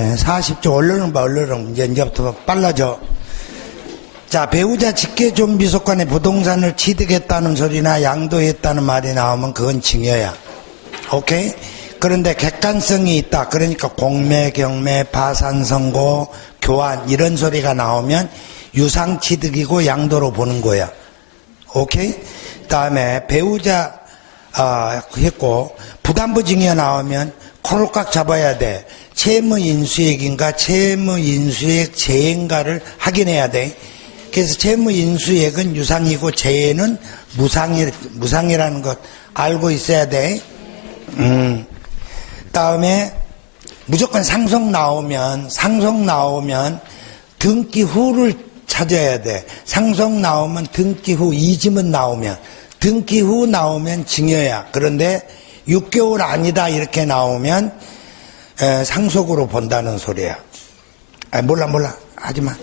40조 얼른 봐, 얼른. 이제부터 빨라져. 자, 배우자 직계 좀비 속간에 부동산을 취득했다는 소리나 양도했다는 말이 나오면 그건 징여야. 오케이? 그런데 객관성이 있다. 그러니까 공매, 경매, 파산, 선고, 교환 이런 소리가 나오면 유상 취득이고 양도로 보는 거야. 오케이? 다음에 배우자 했고 부담부 징여 나오면 코를 꽉 잡아야 돼. 채무 인수액인가 채무 인수액 재해인가를 확인해야 돼. 그래서 채무 인수액은 유상이고 재해는 무상이라는 것 알고 있어야 돼. 다음에 무조건 상속 나오면 등기 후를 찾아야 돼. 상속 나오면 등기 후 이지문 나오면 등기 후 나오면 징여야. 그런데 6개월 아니다 이렇게 나오면 상속으로 본다는 소리야. 몰라 하지마.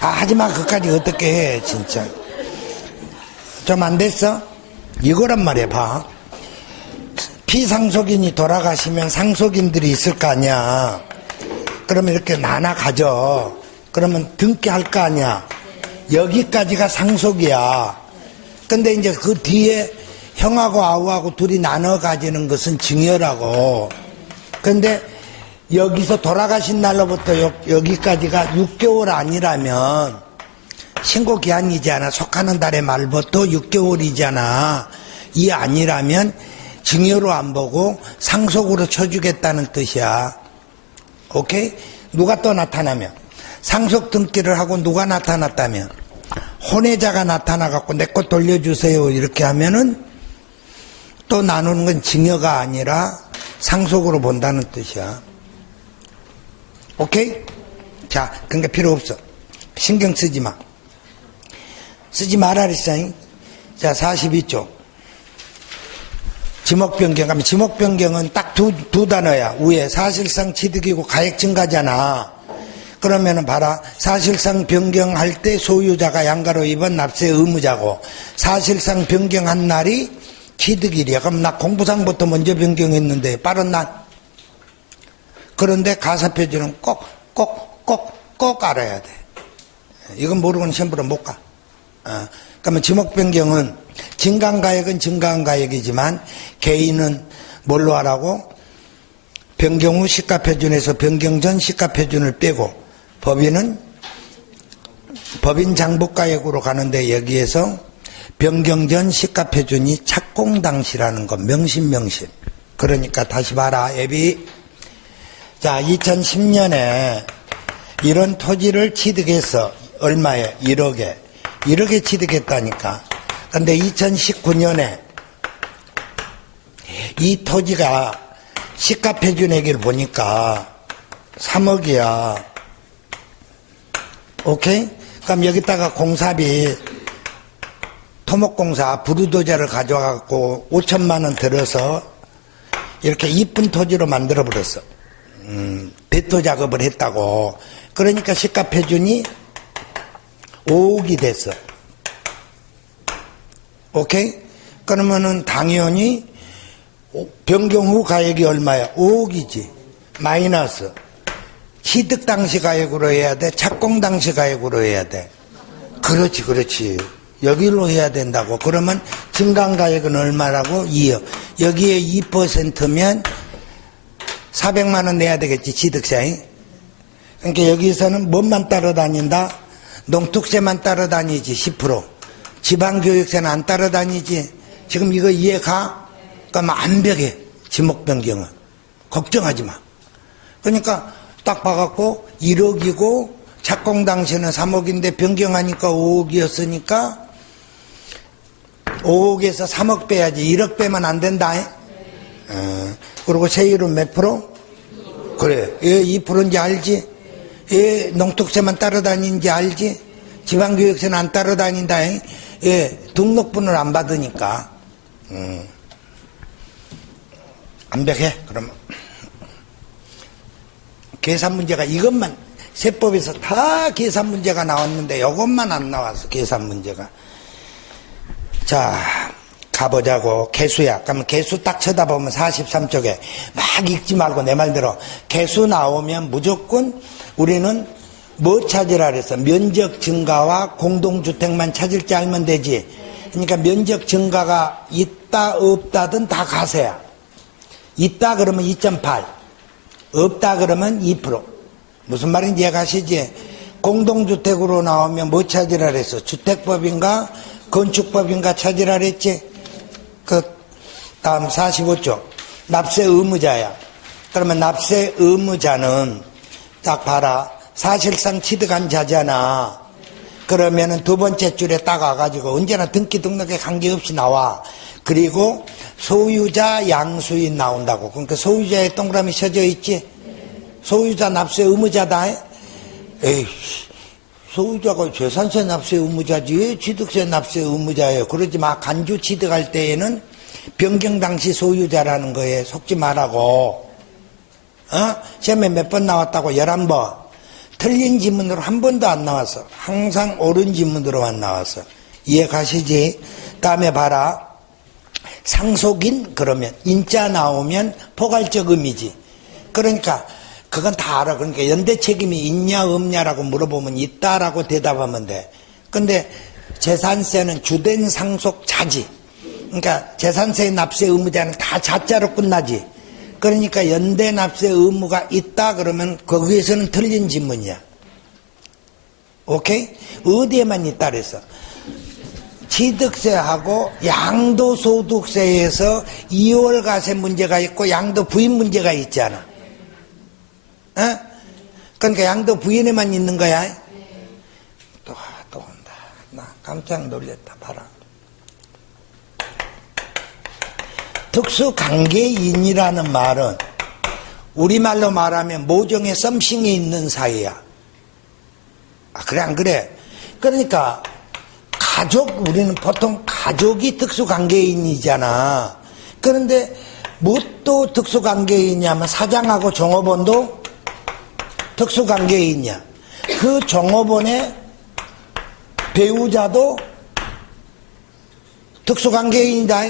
하지마. 그까지 어떻게 해 진짜. 좀 안 됐어? 이거란 말이야. 봐. 피상속인이 돌아가시면 상속인들이 있을 거 아니야. 그러면 이렇게 나눠 가져. 그러면 등기할 거 아니야. 여기까지가 상속이야. 근데 이제 그 뒤에 형하고 아우하고 둘이 나눠 가지는 것은 징여라고. 근데 여기서 돌아가신 날로부터 여기까지가 6개월 아니라면 신고 기한이잖아. 속하는 달의 말부터 6개월이잖아. 이 아니라면 징여로 안 보고 상속으로 쳐주겠다는 뜻이야. 오케이? 누가 또 나타나면 상속 등기를 하고 누가 나타났다면 혼외자가 나타나갖고 내 것 돌려주세요 이렇게 하면은 또 나누는 건 징여가 아니라 상속으로 본다는 뜻이야. 오케이? 자, 그러니까 필요 없어. 신경 쓰지 마. 쓰지 마라 그랬어. 자, 42쪽. 지목변경 하면 지목변경은 딱 두 단어야. 위에 사실상 취득이고 가액 증가잖아. 그러면은 봐라. 사실상 변경할 때 소유자가 양가로 입은 납세 의무자고 사실상 변경한 날이 취득일이야. 그럼 나 공부상부터 먼저 변경했는데 빠른 날. 그런데 가사표준은 꼭 알아야 돼. 이건 모르고는 시험 보러 못 가. 그러면 지목 변경은 증가한가액은 증가한가액이지만 개인은 뭘로 하라고? 변경 후 시가표준에서 변경 전 시가표준을 빼고 법인은 법인 장부가액으로 가는데 여기에서 변경 전 시가표준이 착공 당시라는 거 명심. 그러니까 다시 봐라. 애비. 자, 2010년에 이런 토지를 취득해서 얼마에? 1억에 취득했다니까. 근데 2019년에 이 토지가 시가표준액을 보니까 3억이야. 오케이? 그럼 여기다가 공사비 토목공사 부르도자를 가져와갖고 5천만 원 들어서 이렇게 이쁜 토지로 만들어버렸어. 배토 작업을 했다고. 그러니까 시가표준이 5억이 됐어. 오케이? 그러면은 당연히 변경 후 가액이 얼마야? 5억이지. 마이너스. 취득 당시 가액으로 해야 돼? 착공 당시 가액으로 해야 돼? 그렇지. 여기로 해야 된다고. 그러면 증가한 가액은 얼마라고? 2억. 여기에 2%면 400만 원 내야 되겠지, 취득세. 그러니까 여기서는 뭔만 따라다닌다? 농특세만 따라다니지, 10%. 지방교육세는 안 따라다니지. 지금 이거 이해가? 그러면 완벽해, 지목변경은. 걱정하지 마. 그러니까 딱 봐갖고 1억이고 착공 당시는 3억인데 변경하니까 5억이었으니까 5억에서 3억 빼야지. 1억 빼면 안 된다. 그리고 세율은 몇 프로? 그래. 예, 2%인지 알지? 예, 농특세만 따라다니는지 알지? 지방교육세는 안 따라다닌다. 예, 등록분을 안 받으니까. 완벽해. 그러면 계산 문제가 이것만 세법에서 다 계산 문제가 나왔는데 이것만 안 나와서 계산 문제가. 자, 가보자고. 개수야. 그러면 개수 딱 쳐다보면 43쪽에 막 읽지 말고 내 말대로 개수 나오면 무조건 우리는 뭐 찾으라 그랬어? 면적 증가와 공동주택만 찾을 줄 알면 되지. 그러니까 면적 증가가 있다 없다든 다 가세야. 있다 그러면 2.8, 없다 그러면 2%. 무슨 말인지 이해가시지? 공동주택으로 나오면 뭐 찾으라 그랬어? 주택법인가 건축법인가 찾으라 그랬지? 그 다음 45쪽 납세 의무자야. 그러면 납세 의무자는 딱 봐라. 사실상 취득한 자잖아. 그러면은 두 번째 줄에 딱 와가지고 언제나 등기 등록에 관계없이 나와. 그리고 소유자 양수인 나온다고. 그러니까 소유자에 동그라미 쳐져 있지. 소유자 납세 의무자다. 에이, 소유자가 재산세 납세 의무자지 취득세 납세 의무자예요. 그러지 마. 간주 취득할 때에는 변경 당시 소유자라는 거에 속지 말라고. 시험에 몇 번 나왔다고? 11번. 틀린 지문으로 한 번도 안 나왔어. 항상 옳은 지문으로만 나왔어. 이해 가시지? 다음에 봐라. 상속인 그러면 인자 나오면 포괄적 의미지. 그러니까 그건 다 알아. 그러니까 연대 책임이 있냐 없냐라고 물어보면 있다라고 대답하면 돼. 근데 재산세는 주된 상속자지. 그러니까 재산세 납세 의무자는 다 자자로 끝나지. 그러니까 연대 납세 의무가 있다 그러면 거기에서는 틀린 지문이야. 오케이? 어디에만 있다 그랬어? 취득세하고 양도소득세에서 2월 가세 문제가 있고 양도 부인 문제가 있잖아. 그러니까 양도 부인에만 있는 거야. 또 온다. 나 깜짝 놀랐다. 봐라. 특수관계인이라는 말은 우리말로 말하면 모종의 썸씽이 있는 사이야. 그래 안 그래? 그러니까 우리는 보통 가족이 특수관계인이잖아. 그런데 무엇도 특수관계인이냐면 사장하고 종업원도 특수관계인이야. 그 종업원의 배우자도 특수관계인이다.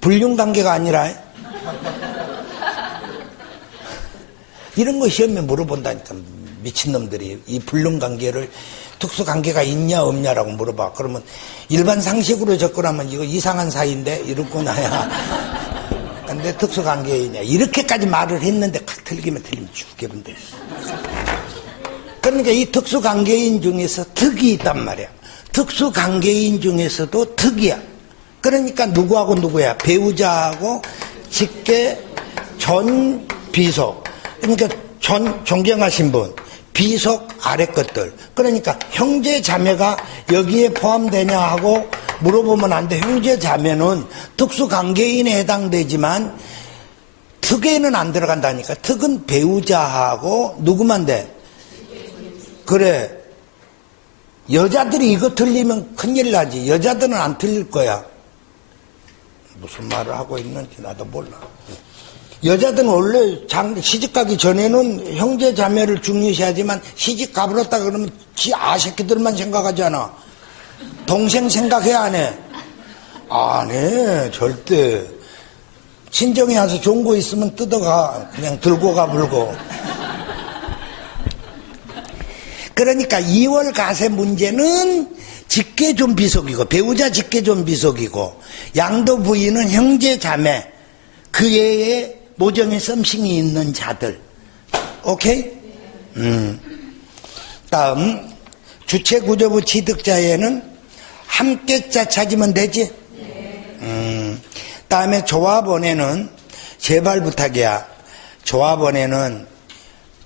불륜관계가 아니라. 이런 거 시험에 물어본다니까. 미친놈들이 이 불륜관계를 특수관계가 있냐 없냐라고 물어봐. 그러면 일반 상식으로 접근하면 이거 이상한 사이인데 이러고 나야. 근데 특수관계이냐 이렇게까지 말을 했는데 틀리면 죽여본대. 그러니까 이 특수관계인 중에서 특이 있단 말이야. 특수관계인 중에서도 특이야. 그러니까 누구하고 누구야? 배우자하고 직계 전 비속. 그러니까 존경하신 분, 비속 아래 것들. 그러니까 형제 자매가 여기에 포함되냐 하고 물어보면 안 돼. 형제 자매는 특수관계인에 해당되지만 특에는 안 들어간다니까. 특은 배우자하고 누구만 돼? 그래. 여자들이 이거 틀리면 큰일 나지. 여자들은 안 틀릴 거야. 무슨 말을 하고 있는지 나도 몰라. 여자들은 원래 시집가기 전에는 형제 자매를 중요시하지만 시집 가버렸다 그러면 지 아새끼들만 생각하잖아. 동생 생각해 안 해? 안 해. 절대. 친정에 와서 좋은 거 있으면 뜯어가. 그냥 들고 가불고. 그러니까 2월 가세 문제는 직계존 비속이고 배우자 직계존 비속이고 양도 부인은 형제 자매 그 외에 모종의 썸씽이 있는 자들. 오케이? 다음 주체구조부 취득자에는 함께자 찾으면 되지? 다음에 조합원에는 제발 부탁이야. 조합원에는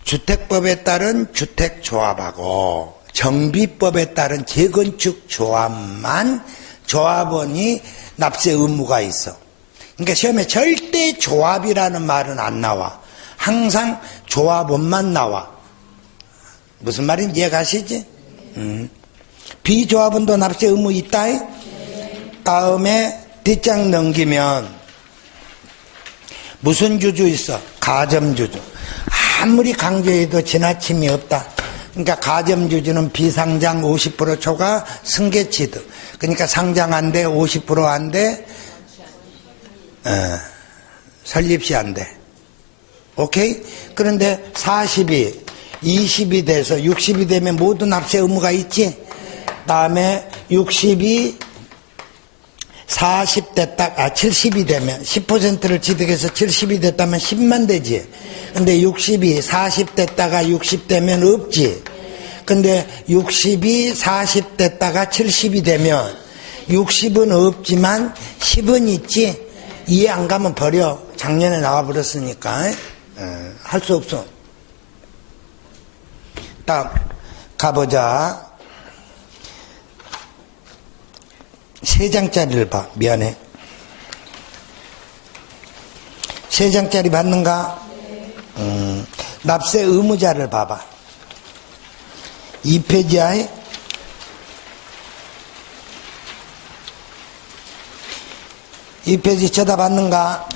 주택법에 따른 주택조합하고 정비법에 따른 재건축조합만 조합원이 납세 의무가 있어. 그러니까 시험에 절대 조합이라는 말은 안 나와. 항상 조합원만 나와. 무슨 말인지 이해가시지? 비조합원도 납세 의무 있다. 다음에 뒷장 넘기면 무슨 주주 있어? 가점주주. 아무리 강조해도 지나침이 없다. 그러니까 가점주주는 비상장 50% 초과 승계취득. 그러니까 상장 안 돼, 50% 안 돼, 설립시 안 돼. 오케이? 그런데 40이, 20이 돼서 60이 되면 모두 납세 의무가 있지? 다음에 60이 40 됐다, 70이 되면 10%를 취득해서 70이 됐다면 10만 되지. 근데 60이 40 됐다가 60 되면 없지. 근데 60이 40 됐다가 70이 되면 60은 없지만 10은 있지. 이해 안 가면 버려. 작년에 나와버렸으니까 할 수 없어. 딱 가보자. 3장짜리를 봐. 미안해. 3장짜리 받는가? 납세 의무자를 봐봐. 2페이지에 2페이지 쳐다봤는가?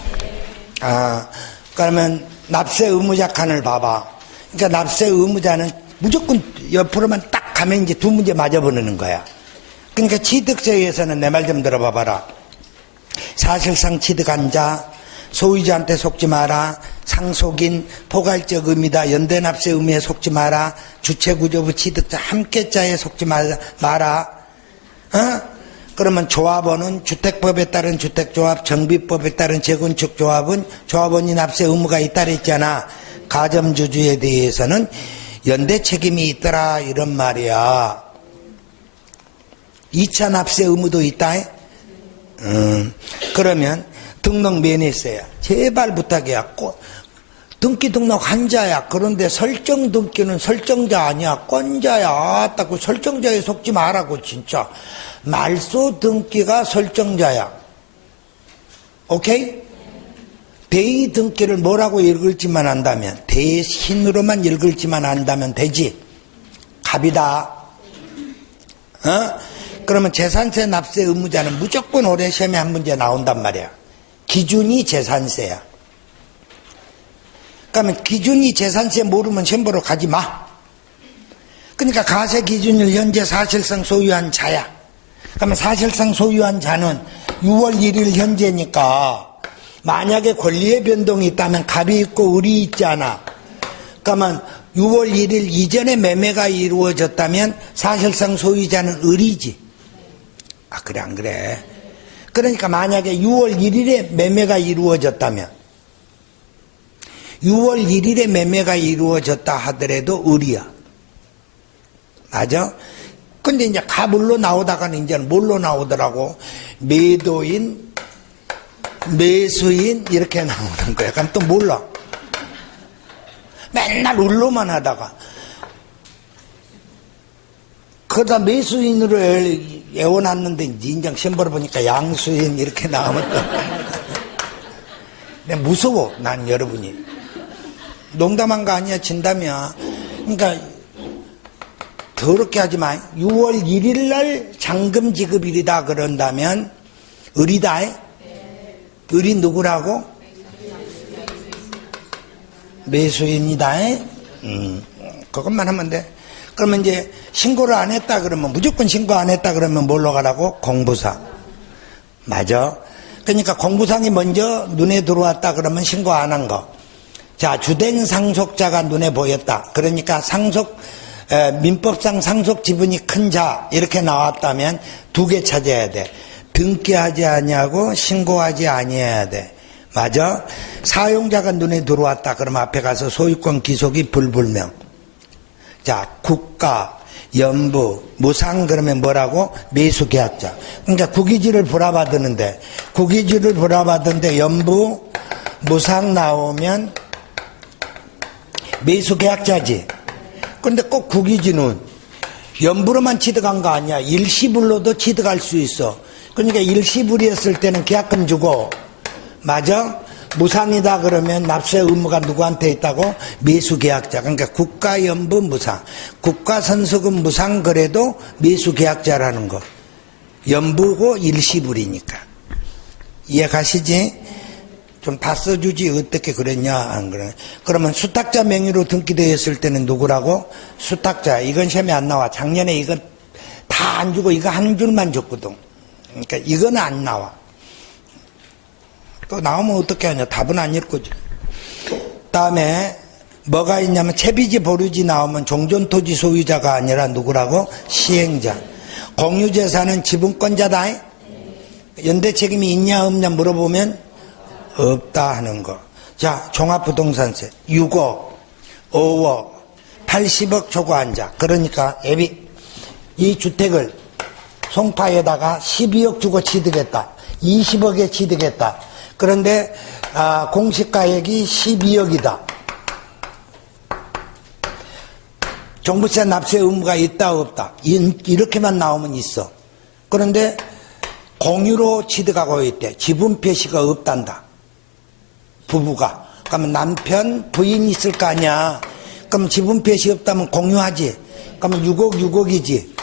그러면 납세 의무자 칸을 봐봐. 그러니까 납세 의무자는 무조건 옆으로만 딱 가면 이제 두 문제 맞아버리는 거야. 그러니까 취득세에서는 내 말 좀 들어봐봐라. 사실상 취득한 자, 소유자한테 속지 마라. 상속인, 포괄적 의미다. 연대납세 의미에 속지 마라. 주체구조부 취득자 함께자에 속지 마라. 그러면 조합원은 주택법에 따른 주택조합, 정비법에 따른 재건축조합은 조합원이 납세 의무가 있다 그랬잖아. 가점주주에 대해서는 연대 책임이 있더라 이런 말이야. 2차 납세 의무도 있다. 그러면 등록 면회세야. 제발 부탁이야. 등기 등록 한자야. 그런데 설정 등기는 설정자 아니야. 건자야. 딱그 설정자에 속지 말라고 진짜. 말소 등기가 설정자야. 오케이? 대의 등기를 뭐라고 읽을지만 안다면, 대신으로만 읽을지만 안다면 되지. 갑이다. 그러면 재산세 납세 의무자는 무조건 올해 시험에 한 문제 나온단 말이야. 기준이 재산세야. 그러면 기준이 재산세 모르면 시험 보러 가지 마. 그러니까 가세 기준을 현재 사실상 소유한 자야. 그러면 사실상 소유한 자는 6월 1일 현재니까 만약에 권리의 변동이 있다면 갑이 있고 을이 있잖아. 그러면 6월 1일 이전에 매매가 이루어졌다면 사실상 소유자는 을이지. 그래 안 그래? 그러니까 만약에 6월 1일에 매매가 이루어졌다면 6월 1일에 매매가 이루어졌다 하더라도 을이야. 맞아? 근데 이제 갑을로 나오다가는 이제는 뭘로 나오더라고? 매도인, 매수인 이렇게 나오는 거야. 그럼 또 몰라. 맨날 을로만 하다가 그러다 매수인으로 애워놨는데 이제 인정 시험 보러 보니까 양수인 이렇게 나오면 또 내가 무서워. 난 여러분이 농담한 거 아니야. 진담이야. 그러니까 더럽게 하지 마. 6월 1일 날 잔금 지급일이다 그런다면 을이다. 을이 누구라고? 매수인이다. 그것만 하면 돼. 그러면 이제 신고를 안 했다 그러면 무조건 신고 안 했다 그러면 뭘로 가라고? 공부상. 맞아. 그러니까 공부상이 먼저 눈에 들어왔다 그러면 신고 안 한 거. 자, 주된 상속자가 눈에 보였다. 그러니까 민법상 상속 지분이 큰 자 이렇게 나왔다면 두 개 찾아야 돼. 등기하지 아니하고 신고하지 아니해야 돼. 맞아? 사용자가 눈에 들어왔다. 그러면 앞에 가서 소유권 기속이 불분명. 자, 국가, 연부, 무상 그러면 뭐라고? 매수계약자. 그러니까 국유지를 불화받았는데 연부, 무상 나오면 매수계약자지. 그런데 꼭 국유지는 연부로만 취득한 거 아니야. 일시불로도 취득할 수 있어. 그러니까 일시불이었을 때는 계약금 주고, 맞아? 무상이다 그러면 납세 의무가 누구한테 있다고? 매수계약자. 그러니까 국가연부 무상. 국가선수금 무상 그래도 매수계약자라는 거. 연부고 일시불이니까. 이해 가시지? 좀 다 써주지 어떻게 그랬냐 안 그래. 그러면 수탁자 명의로 등기되어 있을 때는 누구라고? 수탁자. 이건 시험에 안 나와. 작년에 이건 다 안 주고 이거 한 줄만 줬거든. 그러니까 이거는 안 나와. 또 나오면 어떻게 하냐. 답은 아닐 거지. 다음에 뭐가 있냐면 채비지 보류지 나오면 종전토지 소유자가 아니라 누구라고? 시행자. 공유재산은 지분권자다. 연대 책임이 있냐 없냐 물어보면 없다 하는 거. 자, 종합부동산세 6억, 5억, 80억 초과한자. 그러니까 앱이 이 주택을 송파에다가 12억 주고 취득했다. 20억에 취득했다. 그런데 공시가액이 12억이다. 종부세 납세 의무가 있다 없다. 이렇게만 나오면 있어. 그런데 공유로 취득하고 있대. 지분 표시가 없단다. 부부가. 그러면 남편, 부인이 있을 거 아니야. 그럼 지분 표시 없다면 공유하지. 그러면 6억이지.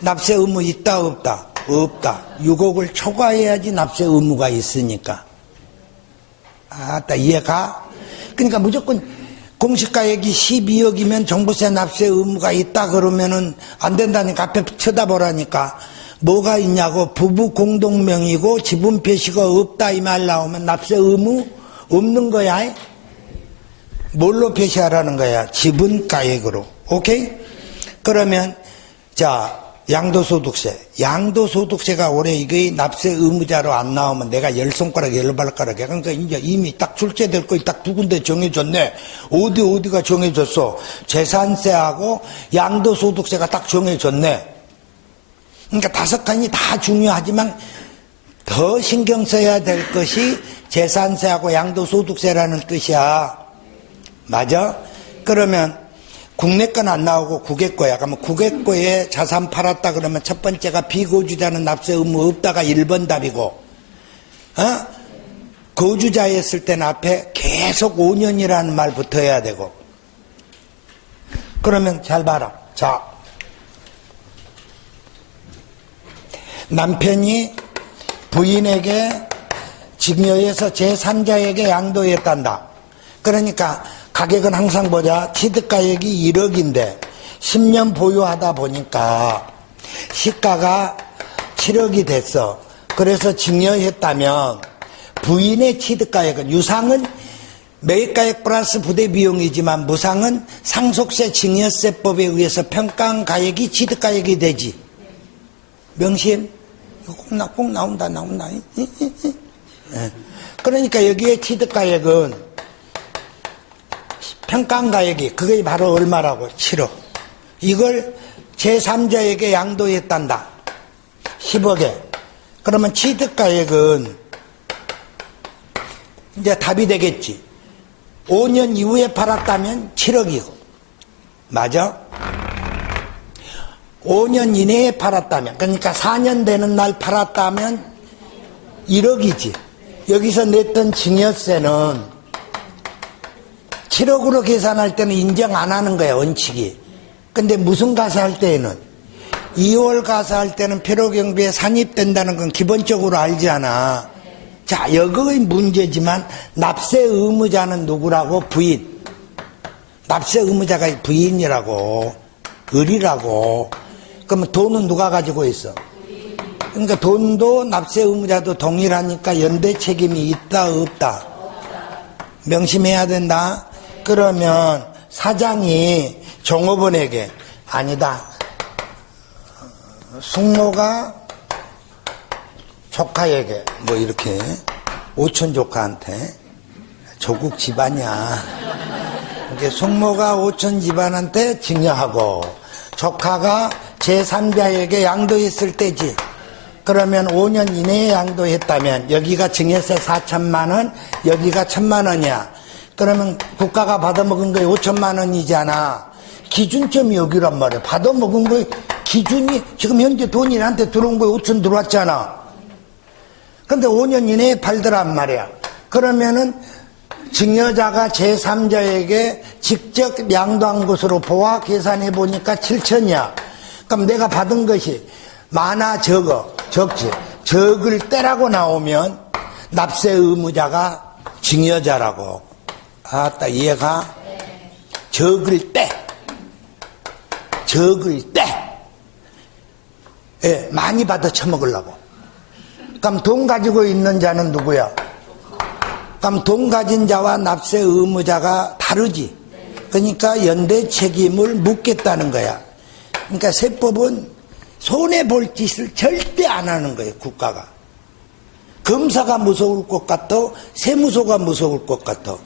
납세 의무 있다 없다. 없다. 6억을 초과해야지 납세 의무가 있으니까. 아따 이해가? 그러니까 무조건 공시가액이 12억이면 종부세 납세 의무가 있다 그러면은 안 된다니까. 앞에 쳐다보라니까. 뭐가 있냐고. 부부 공동명의고 지분 표시가 없다 이 말 나오면 납세 의무 없는 거야. 뭘로 표시하라는 거야? 지분가액으로. 오케이? 그러면 자 양도소득세. 양도소득세가 올해 이게 납세 의무자로 안 나오면 내가 열 손가락 열 발가락 해. 그러니까 이제 이미 딱 출제될 거 딱 두 군데 정해졌네. 어디가 정해졌어? 재산세하고 양도소득세가 딱 정해졌네. 그러니까 5칸이 다 중요하지만 더 신경 써야 될 것이 재산세하고 양도소득세라는 뜻이야. 맞아? 그러면 국내 건 안 나오고 국외 거야. 그러면 국외 거에 자산 팔았다 그러면 첫 번째가 비거주자는 납세 의무 없다가 1번 답이고, 거주자였을 때는 앞에 계속 5년이라는 말 붙어야 되고. 그러면 잘 봐라. 자, 남편이 부인에게 증여해서 제3자에게 양도했단다. 그러니까 가격은 항상 보자. 취득가액이 1억인데 10년 보유하다 보니까 시가가 7억이 됐어. 그래서 증여했다면 부인의 취득가액은, 유상은 매입가액 플러스 부대비용이지만 무상은 상속세 증여세법에 의해서 평가한 가액이 취득가액이 되지. 명심? 이거 꼭 나온다. 그러니까 여기에 취득가액은 평가한 가액이 그게 바로 얼마라고? 7억. 이걸 제3자에게 양도했단다. 10억에. 그러면 취득가액은 이제 답이 되겠지. 5년 이후에 팔았다면 7억이고. 맞아? 5년 이내에 팔았다면, 그러니까 4년 되는 날 팔았다면 1억이지. 여기서 냈던 증여세는 7억으로 계산할 때는 인정 안 하는 거야, 원칙이. 근데 무슨 가세할 때에는 2월 가세할 때는 필요경비에 산입된다는 건 기본적으로 알지 않아. 자, 여기의 문제지만 납세 의무자는 누구라고? 부인. 납세 의무자가 부인이라고, 을이라고. 그러면 돈은 누가 가지고 있어? 그러니까 돈도 납세 의무자도 동일하니까 연대 책임이 있다 없다? 명심해야 된다. 그러면 사장이 종업원에게, 아니다, 숙모가 조카에게 뭐 이렇게, 오촌 조카한테, 조국 집안이야. 이게 숙모가 오촌 집안한테 증여하고 조카가 제3자에게 양도했을 때지. 그러면 5년 이내에 양도했다면 여기가 증여세 4천만 원, 여기가 1,000만 원이야. 그러면 국가가 받아먹은 거에 5천만 원이잖아. 기준점이 여기란 말이야. 받아먹은 거에 기준이 지금 현재 돈이 나한테 들어온 거에 5천 들어왔잖아. 근데 5년 이내에 팔더란 말이야. 그러면은 증여자가 제3자에게 직접 양도한 것으로 보아 계산해 보니까 7천이야. 그럼 내가 받은 것이 많아 적어? 적지. 적을 떼라고 나오면 납세 의무자가 증여자라고. 아따, 이해가? 적을 때. 예, 많이 받아 처먹으려고. 그럼 돈 가지고 있는 자는 누구야? 그럼 돈 가진 자와 납세 의무자가 다르지. 그러니까 연대 책임을 묻겠다는 거야. 그러니까 세법은 손해볼 짓을 절대 안 하는 거예요, 국가가. 검사가 무서울 것 같아? 세무소가 무서울 것 같아?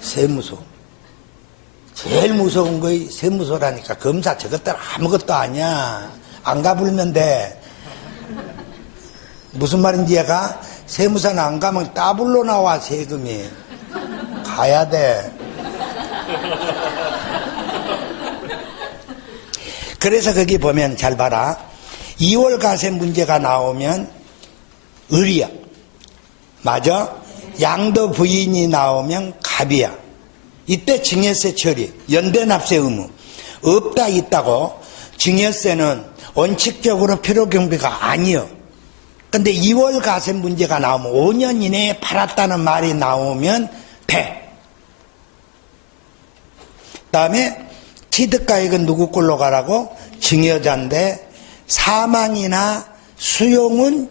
세무소. 제일 무서운 거이 세무소라니까. 검사 저것들 아무것도 아니야. 안 가불면 돼. 무슨 말인지 얘가? 세무사는 안 가면 따블로 나와, 세금이. 가야 돼. 그래서 거기 보면 잘 봐라. 2월 가세 문제가 나오면 을이야. 맞아? 양도 부인이 나오면 갑이야. 이때 증여세 처리, 연대납세 의무. 없다 있다고. 증여세는 원칙적으로 필요경비가 아니요. 근데 2월 가세 문제가 나오면 5년 이내에 팔았다는 말이 나오면 돼. 다음에 취득가액은 누구 꼴로 가라고? 증여자인데 사망이나 수용은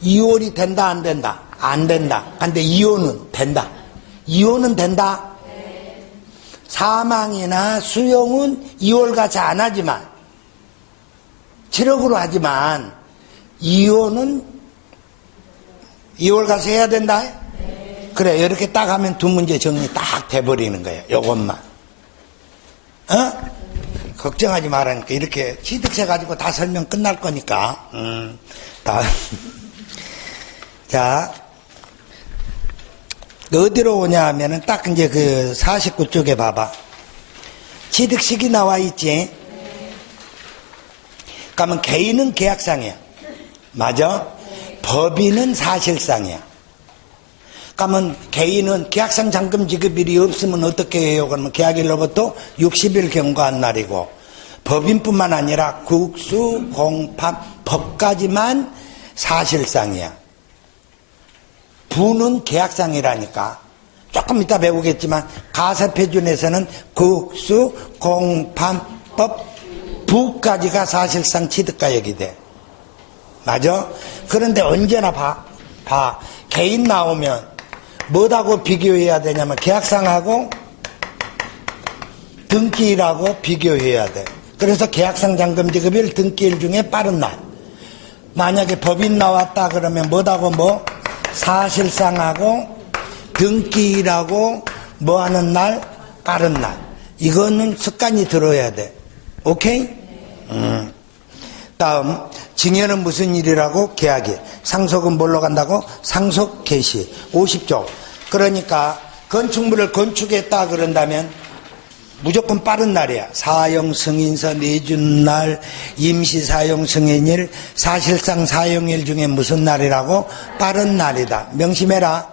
이혼이 된다 안 된다? 안 된다. 근데 이혼은 된다. 이혼은 된다. 사망이나 수용은 2월 가세 안 하지만 7억으로 하지만 이혼은 2월 가세 해야 된다. 그래, 이렇게 딱 하면 두 문제 정리 딱 돼버리는 거야. 요것만. 걱정하지 말라니까. 이렇게 취득세 가지고 다 설명 끝날 거니까. 다음. 자, 어디로 오냐 하면은 딱 이제 그 49쪽에 봐봐. 취득식이 나와 있지? 그러면 개인은 계약상이야. 맞아? 법인은 사실상이야. 그러면 개인은 계약상 잔금 지급일이 없으면 어떻게 해요? 그러면 계약일로부터 60일 경과한 날이고, 법인뿐만 아니라 국수, 공판, 법까지만 사실상이야. 부는 계약상이라니까. 조금 이따 배우겠지만 가세표준에서는 국수, 공판, 법, 부까지가 사실상 취득가액이 돼. 맞아? 그런데 언제나 봐. 개인 나오면 뭐하고 비교해야 되냐면 계약상하고 등기일하고 비교해야 돼. 그래서 계약상 잔금 지급일, 등기일 중에 빠른 날. 만약에 법인 나왔다 그러면 뭐하고 사실상하고 등기일하고 뭐하는 날? 빠른 날. 이거는 습관이 들어야 돼. 오케이? 다음, 증여는 무슨 일이라고? 계약일. 상속은 뭘로 간다고? 상속 개시. 50조. 그러니까 건축물을 건축했다 그런다면 무조건 빠른 날이야. 사용 승인서 내준 날, 임시 사용 승인일, 사실상 사용일 중에 무슨 날이라고? 빠른 날이다. 명심해라.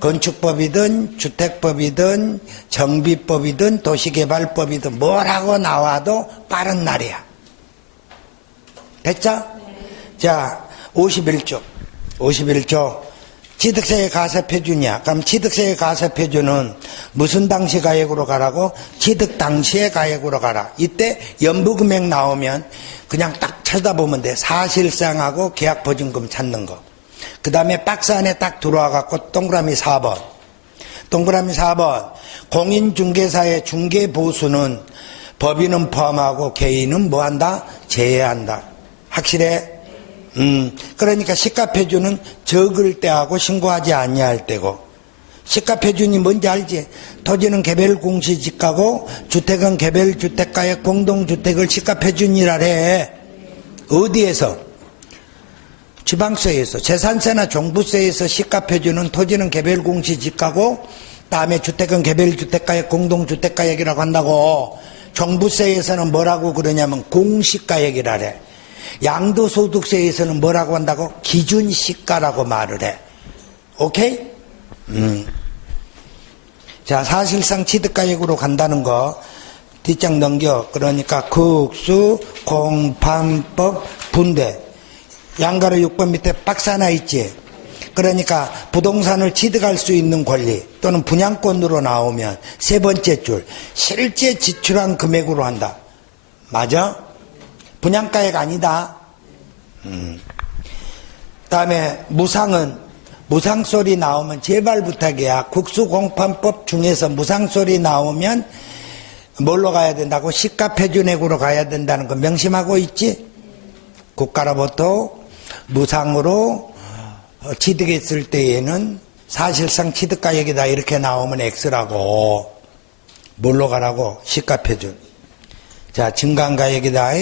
건축법이든 주택법이든 정비법이든 도시개발법이든 뭐라고 나와도 빠른 날이야. 됐죠? 자, 51조. 취득세의 가세표준이야. 그럼 취득세의 가세표준은 무슨 당시 가액으로 가라고? 취득 당시의 가액으로 가라. 이때 연부금액 나오면 그냥 딱 쳐다보면 돼. 사실상하고 계약보증금 찾는 거. 그 다음에 박스 안에 딱 들어와 갖고 동그라미 4번. 공인중개사의 중개보수는 법인은 포함하고 개인은 뭐한다? 제외한다. 확실해? 그러니까 시가표준은 적을 때하고 신고하지 아니할 때고, 시가표준이 뭔지 알지? 토지는 개별 공시지가고 주택은 개별 주택가의 공동주택을 시가표준이라 해. 어디에서? 지방세에서. 재산세나 종부세에서 시가표준은 토지는 개별 공시지가고 다음에 주택은 개별 주택가의 공동주택가액이라고 한다고. 종부세에서는 뭐라고 그러냐면 공시가액이라 해. 양도소득세에서는 뭐라고 한다고? 기준시가라고 말을 해. 오케이? 자, 사실상 취득가액으로 간다는 거 뒷장 넘겨. 그러니까 국수, 공판법, 분대. 양가로 6번 밑에 박스 하나 있지? 그러니까 부동산을 취득할 수 있는 권리 또는 분양권으로 나오면 세 번째 줄 실제 지출한 금액으로 한다. 맞아? 분양가액 아니다. 다음에 무상은 무상소리 나오면 제발 부탁이야. 국수공판법 중에서 무상소리 나오면 뭘로 가야 된다고? 시가표준액으로 가야 된다는 거 명심하고 있지? 국가로부터 무상으로 취득했을 때에는 사실상 취득가액이다 이렇게 나오면 X라고. 뭘로 가라고? 시가표준. 자, 증가한가액이다.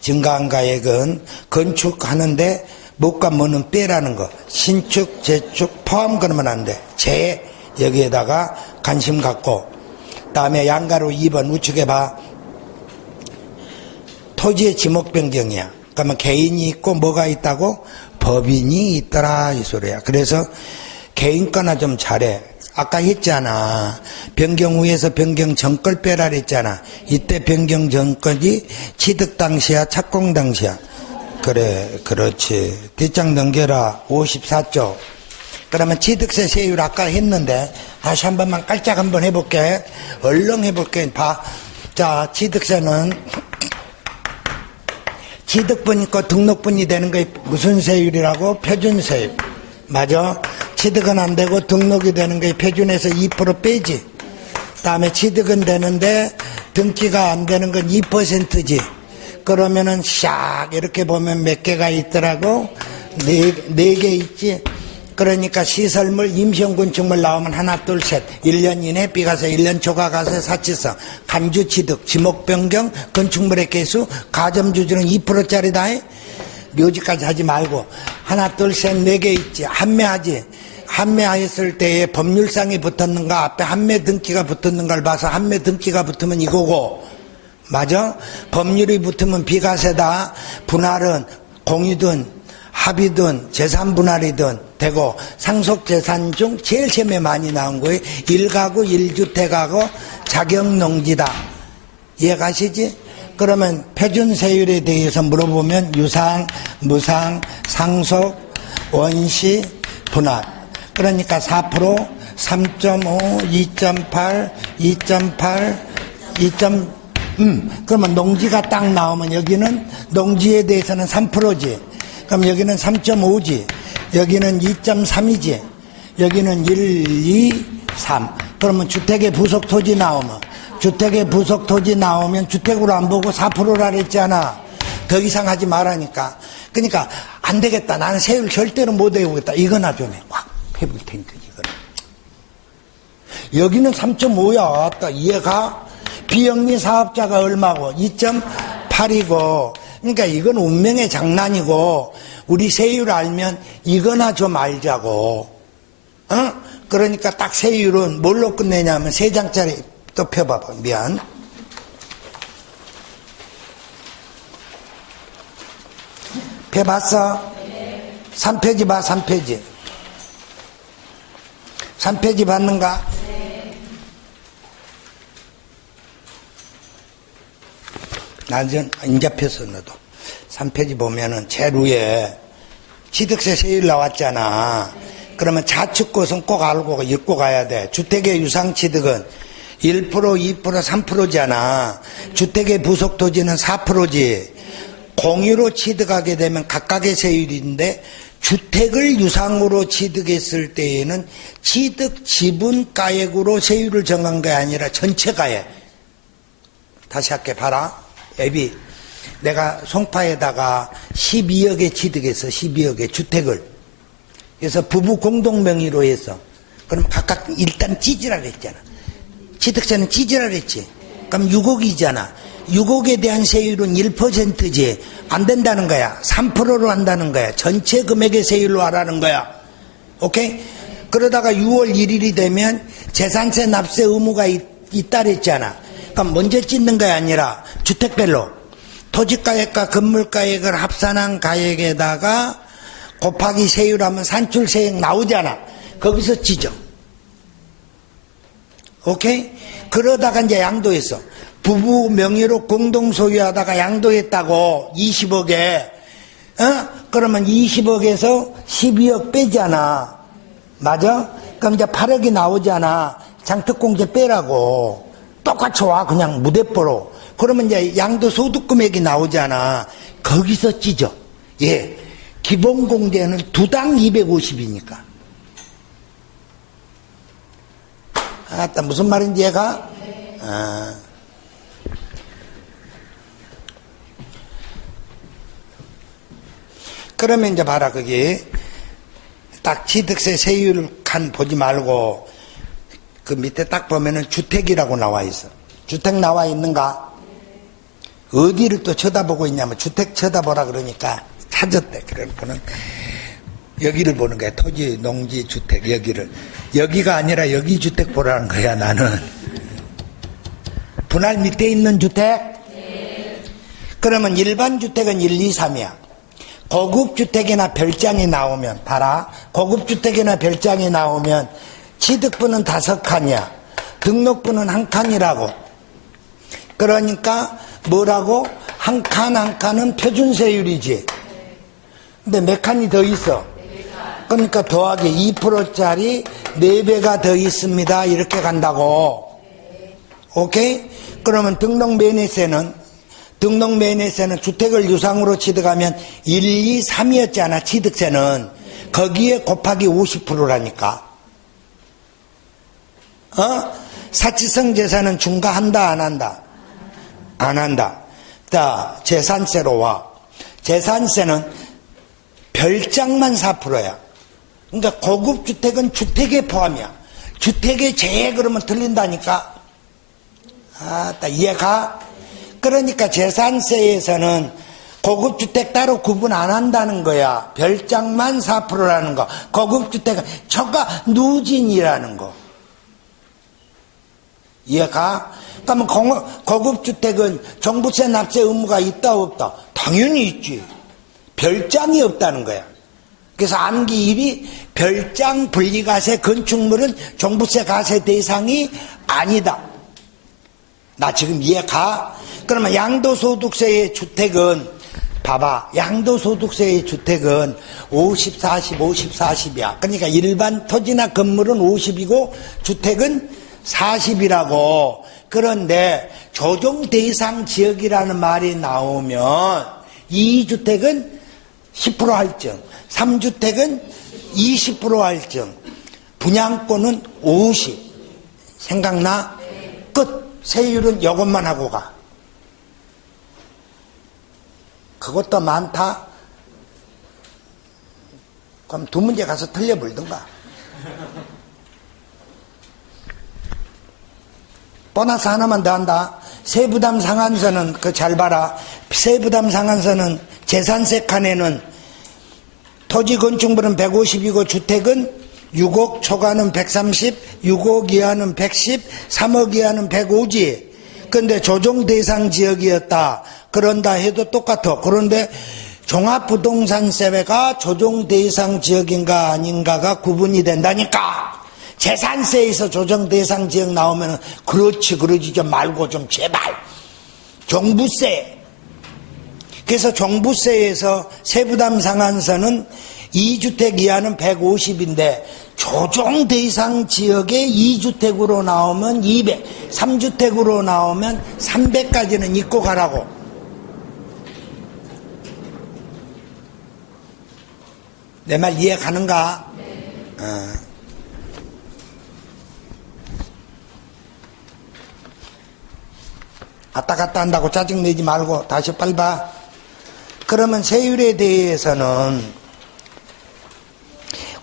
증가한가액은 건축하는데 뭐가 뭐는 빼라는 거. 신축, 재축 포함 그러면 안 돼. 재 여기에다가 관심 갖고. 다음에 양가로 2번 우측에 봐. 토지의 지목 변경이야. 그러면 개인이 있고 뭐가 있다고? 법인이 있더라 이 소리야. 그래서 개인 거나 좀 잘해. 아까 했잖아. 변경 후에서 변경 전걸 빼라 그랬잖아. 이때 변경 전걸이 취득 당시야 착공 당시야. 그래, 그렇지. 뒷장 넘겨라. 54쪽. 그러면 취득세 세율 아까 했는데 다시 한 번만 깔짝 한번 해볼게. 얼렁 해볼게. 봐. 자, 취득세는 취득분 있고 등록분이 되는 게 무슨 세율이라고? 표준세율. 맞아? 취득은 안 되고 등록이 되는 게 표준에서 2% 빼지. 다음에 취득은 되는데 등기가 안 되는 건 2%지. 그러면은 샥 이렇게 보면 몇 개가 있더라고? 네 개 있지. 그러니까 시설물, 임시건축물 나오면 하나, 둘, 셋. 1년 이내 비과세, 1년 초과과세, 사치성, 간주취득, 지목변경, 건축물의 개수, 가점주주는 2%짜리다. 묘지까지 하지 말고 하나, 둘, 셋, 네 개 있지. 판매하지. 판매했을 때에 법률상이 붙었는가, 앞에 판매 등기가 붙었는가를 봐서 판매 등기가 붙으면 이거고. 맞아? 법률이 붙으면 비과세다. 분할은 공유든 합의든 재산 분할이든 되고 상속재산 중 제일 처음에 많이 나온 거예요. 1가구 1주택하고 자격농지다. 이해가시지? 그러면 표준세율에 대해서 물어보면 유상, 무상, 상속, 원시, 분할. 그러니까 4%, 3.5, 2.8, 2.8, 2. 그러면 농지가 딱 나오면 여기는 농지에 대해서는 3%지. 그럼 여기는 3.5지. 여기는 2.3이지. 여기는 1, 2, 3. 그러면 주택의 부속 토지 나오면 주택의 부속 토지 나오면 주택으로 안 보고 4%라 그랬잖아. 더 이상 하지 말라니까. 그러니까 안 되겠다. 나는 세율 절대로 못 외우겠다. 이거나 좀 해. 확 해볼 테니까 이거는. 여기는 3.5야. 딱 이해가? 비영리 사업자가 얼마고? 2.8이고. 그러니까 이건 운명의 장난이고 우리 세율 알면 이거나 좀 알자고. 어? 그러니까 딱 세율은 뭘로 끝내냐면 3장짜리 또 펴봐봐. 미안. 펴봤어? 3페이지 봐. 3페이지. 3페이지 봤는가? 나는 인자 폈어. 너도 3페이지 보면은 제일 위에 취득세 세율 나왔잖아. 그러면 자축 것은 꼭 알고 읽고 가야 돼. 주택의 유상취득은 1%, 2%, 3%잖아. 주택의 부속토지는 4%지. 공유로 취득하게 되면 각각의 세율인데 주택을 유상으로 취득했을 때에는 취득 지분가액으로 세율을 정한 게 아니라 전체 가액. 다시 할게. 봐라. 앱이 내가 송파에다가 12억에 취득했어. 12억에 주택을. 그래서 부부 공동 명의로 해서 그럼 각각 일단 찌지라 그랬잖아. 취득세는 찌지라 그랬지. 그럼 6억이잖아. 6억에 대한 세율은 1%지. 안 된다는 거야. 3%로 한다는 거야. 전체 금액의 세율로 하라는 거야. 오케이? 그러다가 6월 1일이 되면 재산세 납세 의무가 있다 그랬잖아. 그럼 먼저 찢는 게 아니라 주택별로 토지가액과 건물가액을 합산한 가액에다가 곱하기 세율하면 산출세액 나오잖아. 거기서 찢어. 오케이? 그러다가 이제 양도했어. 부부 명의로 공동 소유하다가 양도했다고 20억에 그러면 20억에서 12억 빼잖아. 맞아? 그럼 이제 8억이 나오잖아. 장특공제 빼라고. 똑같이 와, 그냥 무대뽀로. 그러면 이제 양도소득 금액이 나오잖아. 거기서 찢어. 예. 기본공제는 두당 250이니까. 아따, 무슨 말인지 얘가? 아. 그러면 이제 봐라, 거기. 딱 취득세 세율 칸 보지 말고, 그 밑에 딱 보면은 주택이라고 나와 있어. 주택 나와 있는가? 어디를 또 쳐다보고 있냐면, 주택 쳐다보라 그러니까 찾았대. 그래놓고는 여기를 보는 거야. 토지, 농지, 주택, 여기를. 여기가 아니라 여기 주택 보라는 거야, 나는. 분할 밑에 있는 주택? 네. 그러면 일반 주택은 1, 2, 3이야. 고급주택이나 별장이 나오면, 봐라. 고급주택이나 별장이 나오면 취득분은 5칸이야. 등록분은 1칸이라고. 그러니까 뭐라고? 한 칸 한 칸은 표준세율이지. 근데 몇 칸이 더 있어? 그러니까 더하기 2%짜리 4배가 더 있습니다. 이렇게 간다고. 오케이? 그러면 등록매매세는 주택을 유상으로 취득하면 1, 2, 3이었잖아. 취득세는. 거기에 곱하기 50%라니까. 사치성 재산은 중과한다, 안 한다? 안 한다. 자, 재산세로 와. 재산세는 별장만 4%야. 그러니까 고급주택은 주택에 포함이야. 주택에 제외 그러면 틀린다니까. 아따, 이해가? 그러니까 재산세에서는 고급주택 따로 구분 안 한다는 거야. 별장만 4%라는 거. 고급주택은 저가 누진이라는 거. 이해가? 그러면 고급주택은 종부세 납세 의무가 있다 없다? 당연히 있지. 별장이 없다는 거야. 그래서 암기 1이 별장 분리가세 건축물은 종부세 가세 대상이 아니다. 나 지금 이해가? 그러면 양도소득세의 주택은 봐봐. 양도소득세의 주택은 50, 40, 50, 40이야. 그러니까 일반 토지나 건물은 50이고 주택은 40이라고. 그런데 조정 대상 지역이라는 말이 나오면 2주택은 10% 할증, 3주택은 20% 할증, 분양권은 50. 생각나? 끝. 세율은 이것만 하고 가. 그것도 많다? 그럼 2문제 가서 틀려불든가. 보너스 하나만 더 한다. 세부담 상한선은, 잘 봐라. 세부담 상한선은 재산세 칸에는 토지 건축물은 150이고 주택은 6억 초과는 130, 6억 이하는 110, 3억 이하는 105지. 그런데 조정 대상 지역이었다. 그런다 해도 똑같아. 그런데 종합부동산세가 조정 대상 지역인가 아닌가가 구분이 된다니까. 재산세에서 조정 대상 지역 나오면 그렇지 좀 말고 좀 제발. 종부세. 그래서 종부세에서 세부담 상한선은 2주택 이하는 150인데 조정 대상 지역에 2주택으로 나오면 200, 3주택으로 나오면 300까지는 입고 가라고. 내 말 이해 가는가? 네. 왔다 갔다 한다고 짜증내지 말고 다시 빨리 봐. 그러면 세율에 대해서는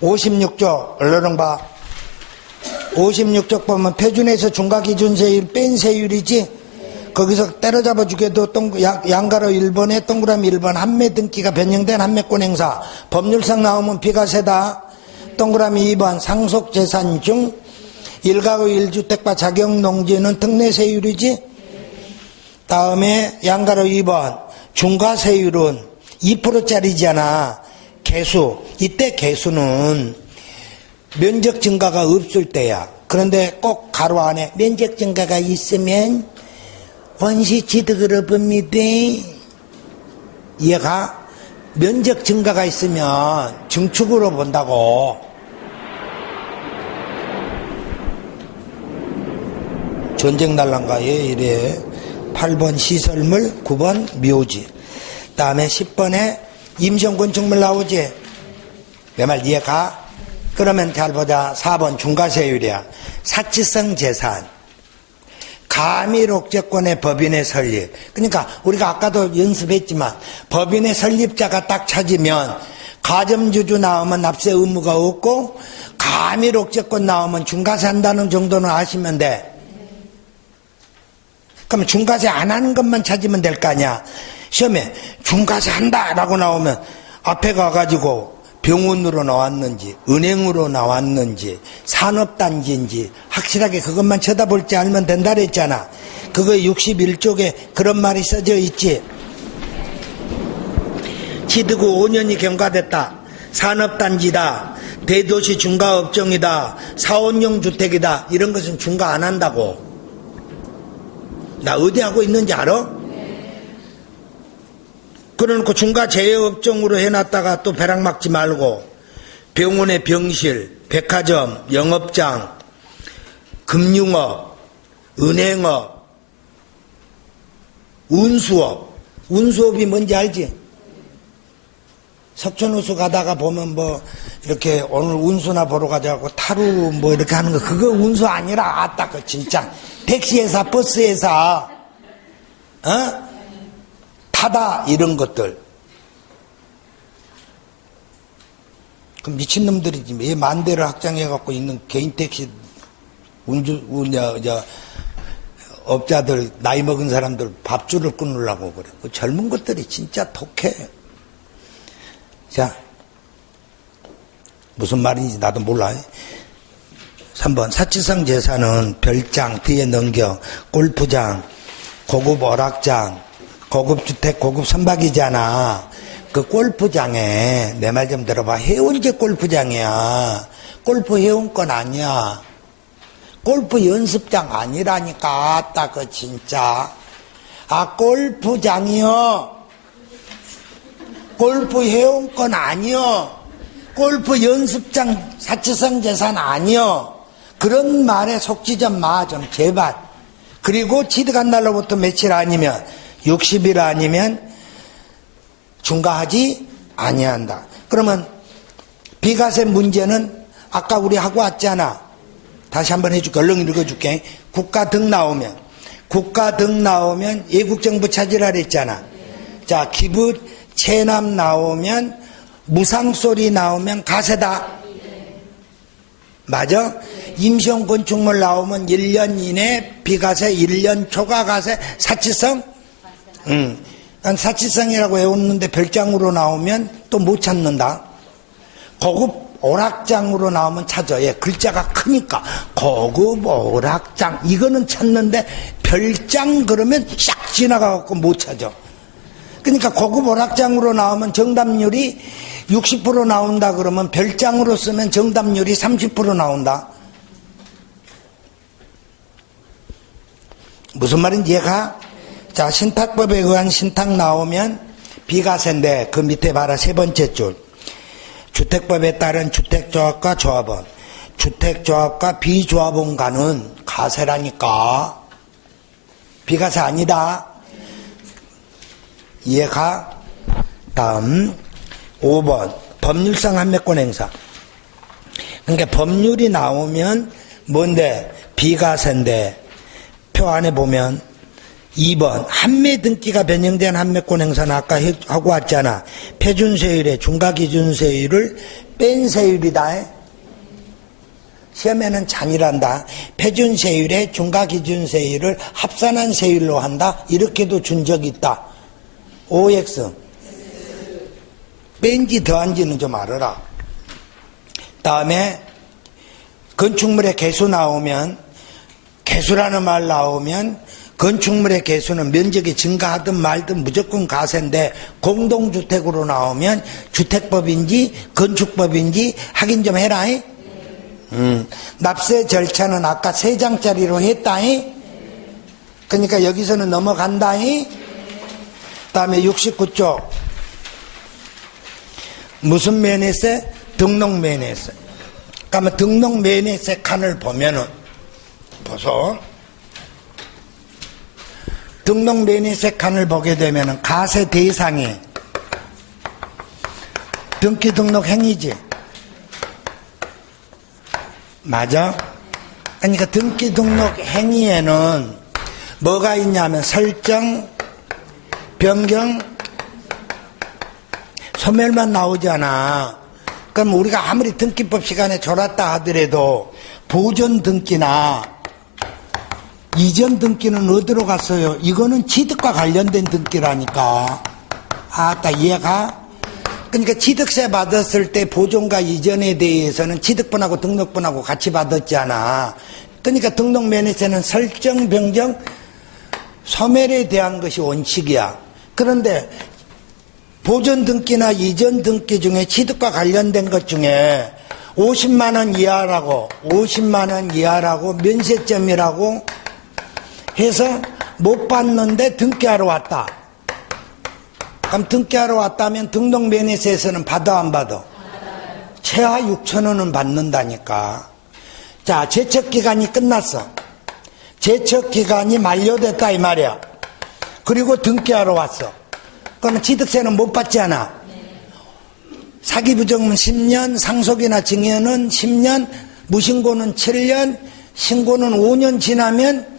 56조 얼른 봐. 56조 보면 표준에서 중과기준세율 뺀 세율이지. 거기서 때려잡아 주게도 양가로 1번에 동그라미 1번 한매 등기가 변경된 한매권 행사 법률상 나오면 비과세다. 동그라미 2번 상속재산 중 1가구 1주택과 자격농지는 특례세율이지. 다음에 양가로 2번 중과세율은 2%짜리잖아. 개수. 이때 개수는 면적 증가가 없을 때야. 그런데 꼭 가로 안에 면적 증가가 있으면 원시 취득으로 봅니다. 이해가? 면적 증가가 있으면 증축으로 본다고. 전쟁 날란가에 이래. 8번 시설물, 9번 묘지. 다음에 10번에 임시건축물 나오지. 내 말 이해가? 그러면 잘 보자. 4번 중과세율이야. 사치성 재산. 가밀옥제권의 법인의 설립. 그러니까 우리가 아까도 연습했지만 법인의 설립자가 딱 찾으면 가점주주 나오면 납세 의무가 없고 가밀옥제권 나오면 중과세 한다는 정도는 아시면 돼. 그러면 중과세 안 하는 것만 찾으면 될 거 아니야. 시험에 중과세 한다라고 나오면 앞에 가가지고 병원으로 나왔는지 은행으로 나왔는지 산업단지인지 확실하게 그것만 쳐다볼 줄 알면 된다 그랬잖아. 그거 61쪽에 그런 말이 써져 있지. 취득후 5년이 경과됐다. 산업단지다. 대도시 중과업종이다. 사원용 주택이다. 이런 것은 중과 안 한다고. 나 어디 하고 있는지 알아? 그러놓고 중과 제외업종으로 해놨다가 또 벼락 막지 말고 병원의 병실, 백화점, 영업장, 금융업, 은행업, 운수업. 운수업이 뭔지 알지? 석촌호수 가다가 보면 뭐 이렇게 오늘 운수나 보러 가자고 타루 뭐 이렇게 하는 거 그거 운수 아니라 아따 그 진짜 택시회사 버스회사 타다 이런 것들 그 미친놈들이지 왜 만대를 확장해갖고 있는 개인 택시 업자들 나이 먹은 사람들 밥줄을 끊으려고 그래. 그 젊은 것들이 진짜 독해. 자, 무슨 말인지 나도 몰라. 3번 사치성 재산은 별장 뒤에 넘겨 골프장, 고급 오락장, 고급 주택, 고급 선박이잖아. 그 골프장에 내 말 좀 들어봐. 해운제 골프장이야. 골프 회원권 아니야. 골프 연습장 아니라니까. 아따 그 진짜. 아 골프장이요. 골프 회원권 아니요. 골프 연습장 사치성 재산 아니요. 그런 말에 속지 좀 마 좀 제발. 그리고 취득한 날로부터 며칠 아니면 60일 아니면 중과하지 아니한다. 그러면 비과세 문제는 아까 우리 하고 왔잖아. 다시 한번 해줄게. 얼른 읽어줄게. 국가 등 나오면 외국정부 찾으라 그랬잖아. 자, 기부 체납 나오면 무상소리 나오면 가세다. 맞아? 임시용 건축물 나오면 1년 이내 비과세, 1년 초과과세, 사치성? 난 사치성이라고 외웠는데 별장으로 나오면 또 못 찾는다. 고급 오락장으로 나오면 찾아. 예, 글자가 크니까. 고급 오락장. 이거는 찾는데 별장 그러면 샥 지나가갖고 못 찾아. 그러니까 고급 오락장으로 나오면 정답률이 60% 나온다 그러면 별장으로 쓰면 정답률이 30% 나온다. 무슨 말인지 이해가? 자, 신탁법에 의한 신탁 나오면 비과세인데 그 밑에 봐라. 세 번째 줄. 주택법에 따른 주택조합과 조합원, 주택조합과 비조합원 간은 가세라니까. 비과세 아니다. 이해가? 다음 5번 법률상 한매권 행사. 그러니까 법률이 나오면 뭔데? 비과세인데 표 안에 보면 2번 한매 등기가 변형된 한매권 행사는 아까 하고 왔잖아. 표준세율에 중과기준세율을 뺀 세율이다. 시험에는 잔이란다. 표준세율에 중과기준세율을 합산한 세율로 한다. 이렇게도 준 적이 있다. OX 뺀지 더한지는 좀 알아라. 다음에 건축물의 개수 나오면, 개수라는 말 나오면 건축물의 개수는 면적이 증가하든 말든 무조건 가세인데 공동주택으로 나오면 주택법인지 건축법인지 확인 좀 해라. 납세 절차는 아까 3장짜리로 했다. 그러니까 여기서는 넘어간다. 다음에 69쪽 무슨 면에서? 등록면에서. 그러면 등록면에서 칸을 보면은 보소. 등록 매니세 칸을 보게 되면 가세 대상이 등기 등록 행위지. 맞아? 그러니까 등기 등록 행위에는 뭐가 있냐면 설정, 변경, 소멸만 나오잖아. 그럼 우리가 아무리 등기법 시간에 졸았다 하더라도 보존 등기나 이전 등기는 어디로 갔어요? 이거는 취득과 관련된 등기라니까. 아따 이해가? 그러니까 취득세 받았을 때 보존과 이전에 대해서는 취득분하고 등록분하고 같이 받았잖아. 그러니까 등록 매니세는 설정, 변경, 소멸에 대한 것이 원칙이야. 그런데 보존 등기나 이전 등기 중에 취득과 관련된 것 중에 50만 원 이하라고 면세점이라고 해서 못 받는데 등기하러 왔다. 그럼 등기하러 왔다면 등록 매니세에서는 받아 안 받아? 최하 6천 원은 받는다니까. 자, 제척기간이 끝났어. 제척기간이 만료됐다 이 말이야. 그리고 등기하러 왔어. 그러면 취득세는 못 받지 않아. 사기부정은 10년, 상속이나 증여는 10년, 무신고는 7년, 신고는 5년 지나면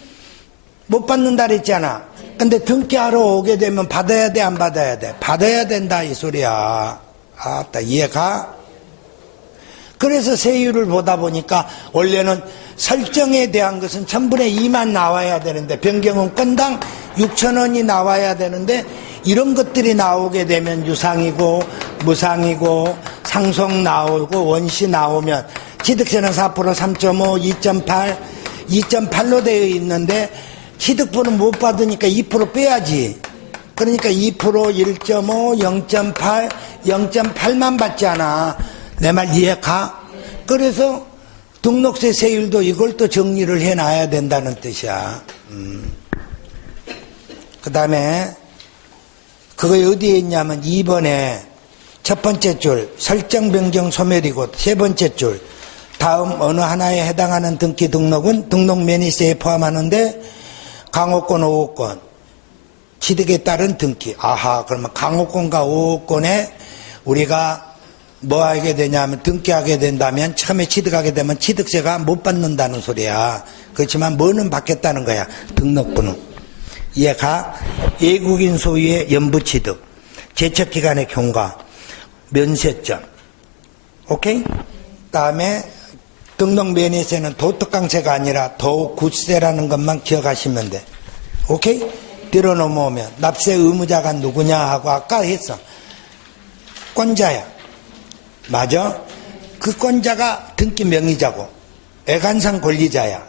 못 받는다 그랬잖아. 근데 등기하러 오게 되면 받아야 돼, 안 받아야 돼? 받아야 된다 이 소리야. 아따 이해가? 그래서 세율을 보다 보니까 원래는 설정에 대한 것은 1000분의 2만 나와야 되는데 변경은 건당 6천 원이 나와야 되는데 이런 것들이 나오게 되면 유상이고 무상이고 상속 나오고 원시 나오면 취득세는 4%, 3.5, 2.8, 2.8로 되어 있는데 취득분은 못 받으니까 2% 빼야지. 그러니까 2%, 1.5, 0.8, 0.8만 받잖아. 내 말 이해가? 그래서 등록세 세율도 이걸 또 정리를 해놔야 된다는 뜻이야. 그 다음에 그거 어디에 있냐면 2번에 첫 번째 줄 설정 변경 소멸이고 세 번째 줄 다음 어느 하나에 해당하는 등기 등록은 등록 매니세에 포함하는데 강호권, 오호권, 취득에 따른 등기. 아하, 그러면 강호권과 오호권에 우리가 뭐 하게 되냐면 등기하게 된다면 처음에 취득하게 되면 취득세가 못 받는다는 소리야. 그렇지만 뭐는 받겠다는 거야. 등록분은. 이해가? 외국인 소유의 연부취득, 제척기간의 경과, 면세점. 오케이? 다음에 등록 매니세는 도특강세가 아니라 도구세라는 것만 기억하시면 돼. 오케이? 뒤로 넘어오면 납세 의무자가 누구냐 하고 아까 했어. 권자야. 맞아? 그 권자가 등기 명의자고 애관상 권리자야.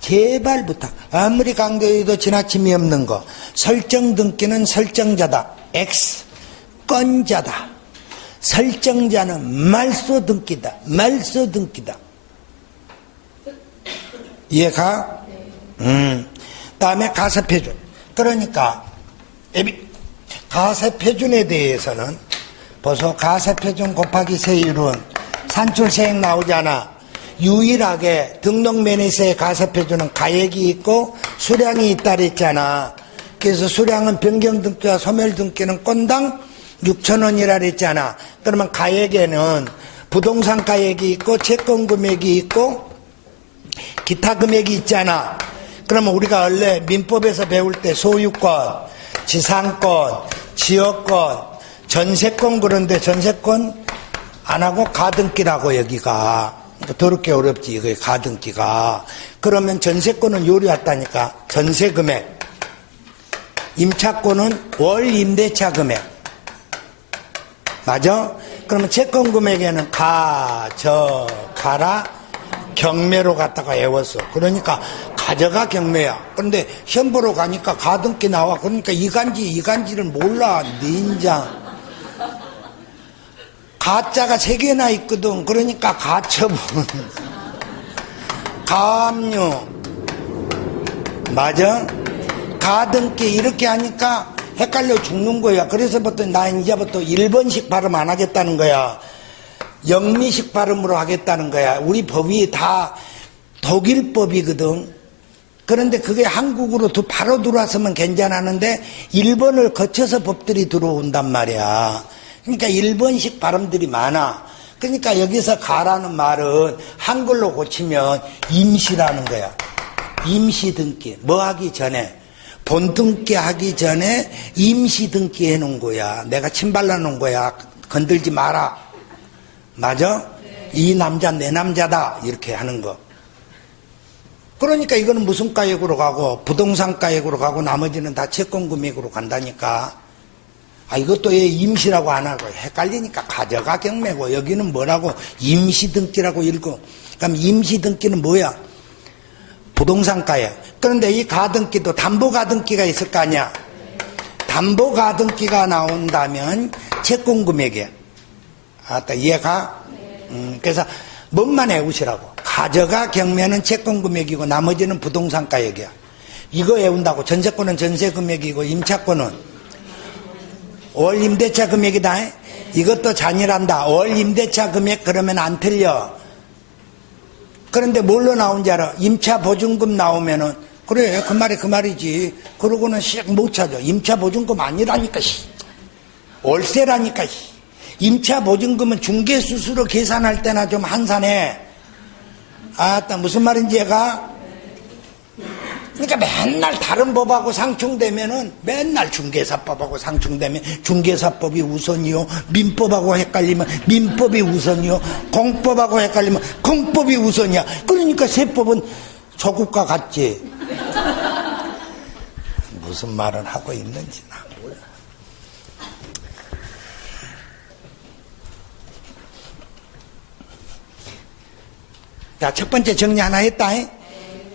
제발 부탁. 아무리 강조해도 지나침이 없는 거. 설정 등기는 설정자다. X. 권자다. 설정자는 말소 등기다. 말소 등기다. 이해가? 다음에 가세표준. 그러니까 가세표준에 대해서는 벌써 가세표준 곱하기 세율은 산출세액 나오잖아. 유일하게 등록 매니세의 가세표준은 가액이 있고 수량이 있다 그랬잖아. 그래서 수량은 변경 등기와 소멸 등기는 건당 6천 원이라 그랬잖아. 그러면 가액에는 부동산 가액이 있고 채권 금액이 있고 기타 금액이 있잖아. 그러면 우리가 원래 민법에서 배울 때 소유권, 지상권, 지역권, 전세권 그런데 전세권 안 하고 가등기라고 여기가. 더럽게 어렵지 이거 가등기가. 그러면 전세권은 요리 왔다니까. 전세금액. 임차권은 월 임대차 금액. 맞아? 그러면 채권 금액에는 가져가라 경매로 갔다가 외웠어. 그러니까 가져가 경매야. 그런데 현보로 가니까 가등기 나와. 그러니까 이간지를 몰라. 닌자. 가짜가 3개나 있거든. 그러니까 가처분. 가압류. 맞아? 가등기 이렇게 하니까 헷갈려 죽는 거야. 그래서부터 나 이제부터 일본식 발음 안 하겠다는 거야. 영미식 발음으로 하겠다는 거야. 우리 법이 다 독일법이거든. 그런데 그게 한국으로 바로 들어왔으면 괜찮았는데 일본을 거쳐서 법들이 들어온단 말이야. 그러니까 일본식 발음들이 많아. 그러니까 여기서 가라는 말은 한글로 고치면 임시라는 거야. 임시 등기. 뭐 하기 전에? 본등기 하기 전에 임시 등기 해놓은 거야. 내가 침 발라놓은 거야. 건들지 마라. 맞아? 이 남자 내 남자다. 이렇게 하는 거. 그러니까 이거는 무슨 가액으로 가고 부동산 가액으로 가고 나머지는 다 채권 금액으로 간다니까. 이것도 왜 임시라고 안 하고 헷갈리니까 가져가 경매고 여기는 뭐라고 임시 등기라고 읽고. 그럼 임시 등기는 뭐야? 부동산 가액. 그런데 이 가등기도 담보 가등기가 있을 거 아니야. 담보 가등기가 나온다면 채권 금액이야. 이해가? 그래서 뭔만 외우시라고. 가져가 경매는 채권 금액이고 나머지는 부동산 가액이야. 이거 외운다고. 전세권은 전세 금액이고 임차권은 월 임대차 금액이다. 이것도 잔일한다. 월 임대차 금액 그러면 안 틀려. 그런데 뭘로 나온지 알아? 임차 보증금 나오면은 그래 그 말이 그 말이지. 그러고는 못 찾아. 임차 보증금 아니라니까. 월세라니까. 임차 보증금은 중개수수로 계산할 때나 좀 한산해. 무슨 말인지 얘가? 그러니까 맨날 다른 법하고 상충되면은 맨날 중개사법하고 상충되면 중개사법이 우선이요. 민법하고 헷갈리면 민법이 우선이요. 공법하고 헷갈리면 공법이 우선이야. 그러니까 세법은 조국과 같지. 무슨 말을 하고 있는지 나 몰라. 자, 첫 번째 정리 하나 했다.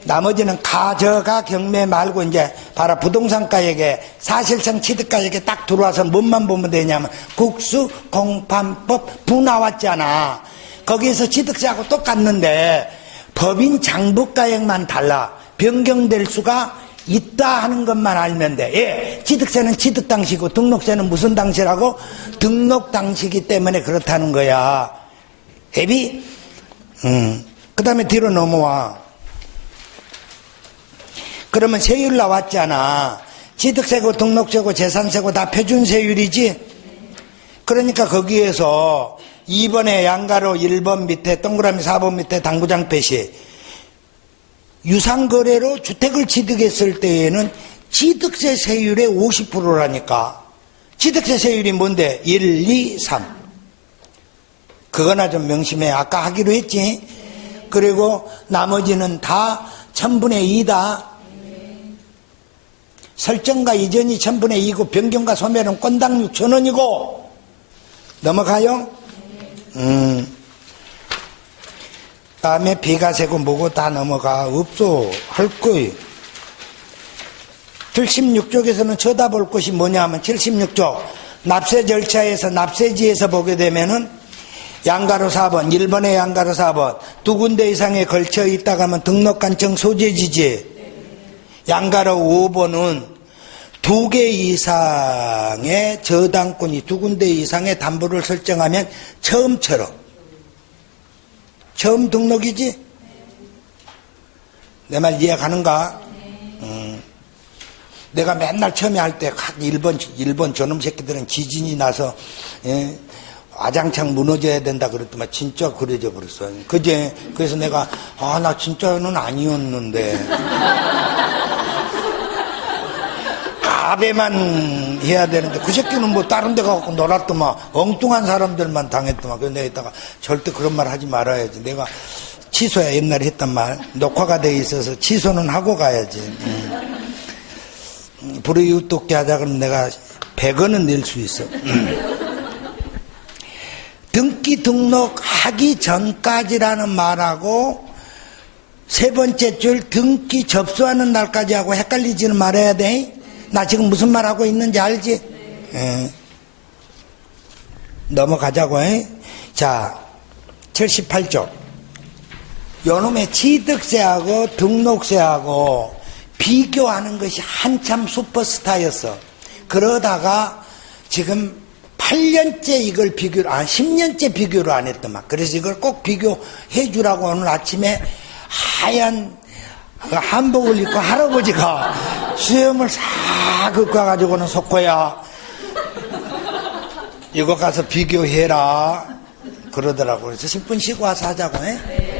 나머지는 가져가 경매 말고 이제 바로 부동산 가액에 사실상 취득 가액에 딱 들어와서 뭔만 보면 되냐면 국수 공판법 부 나왔잖아. 거기에서 취득세하고 똑같는데 법인 장부 가액만 달라. 변경될 수가 있다 하는 것만 알면 돼. 예, 취득세는 취득 당시고 등록세는 무슨 당시라고? 등록 당시이기 때문에 그렇다는 거야. 애비? 그 다음에 뒤로 넘어와. 그러면 세율 나왔잖아. 취득세고 등록세고 재산세고 다 표준세율이지. 그러니까 거기에서 2번에 양가로 1번 밑에 동그라미 4번 밑에 당구장 표시. 유상거래로 주택을 취득했을 때에는 취득세 세율의 50%라니까. 취득세 세율이 뭔데? 1, 2, 3. 그거나 좀 명심해. 아까 하기로 했지. 그리고 나머지는 다 1000분의 2다. 설정가 이전이 1000분의 2고 변경과 소멸은 건당 6,000원이고. 넘어가요? 다음에 비과세고 뭐고 다 넘어가. 없어. 할 거예요. 76쪽에서는 쳐다볼 것이 뭐냐 하면 76쪽 납세 절차에서 납세지에서 보게 되면은 양가로 4번 1번에 양가로 4번 두 군데 이상에 걸쳐 있다가 하면 등록관청 소재지지. 양가로 5번은 2개 이상의 저당권이 2군데 이상의 담보를 설정하면 처음처럼 처음 등록이지? 내 말 이해가는가? 내가 맨날 처음에 할 때 일본 저놈 새끼들은 지진이 나서 아장창 무너져야 된다 그랬더만 진짜 그래져 버렸어. 그제 그래서 내가 나 진짜는 아니었는데 아베만 해야 되는데 그 새끼는 뭐 다른 데 가고 놀았더만 엉뚱한 사람들만 당했더만. 그래서 내가 이따가 절대 그런 말 하지 말아야지. 내가 취소야 옛날에 했단 말. 녹화가 돼 있어서 취소는 하고 가야지. 불이웃돕게 하자 그러면 내가 100원은 낼 수 있어. 등기 등록하기 전까지라는 말하고 세 번째 줄 등기 접수하는 날까지 하고 헷갈리지는 말아야 돼. 나 지금 무슨 말 하고 있는지 알지? 넘어가자고. 자, 78쪽. 요놈의 취득세하고 등록세하고 비교하는 것이 한참 슈퍼스타였어. 그러다가 지금 8년째 이걸 10년째 비교를 안 했더만. 그래서 이걸 꼭 비교해 주라고 오늘 아침에 하얀 그 한복을 입고 할아버지가 수염을 싹 긋고 와가지고는 속고야 이거 가서 비교해라 그러더라고. 그래서 10분 쉬고 와서 하자고 해.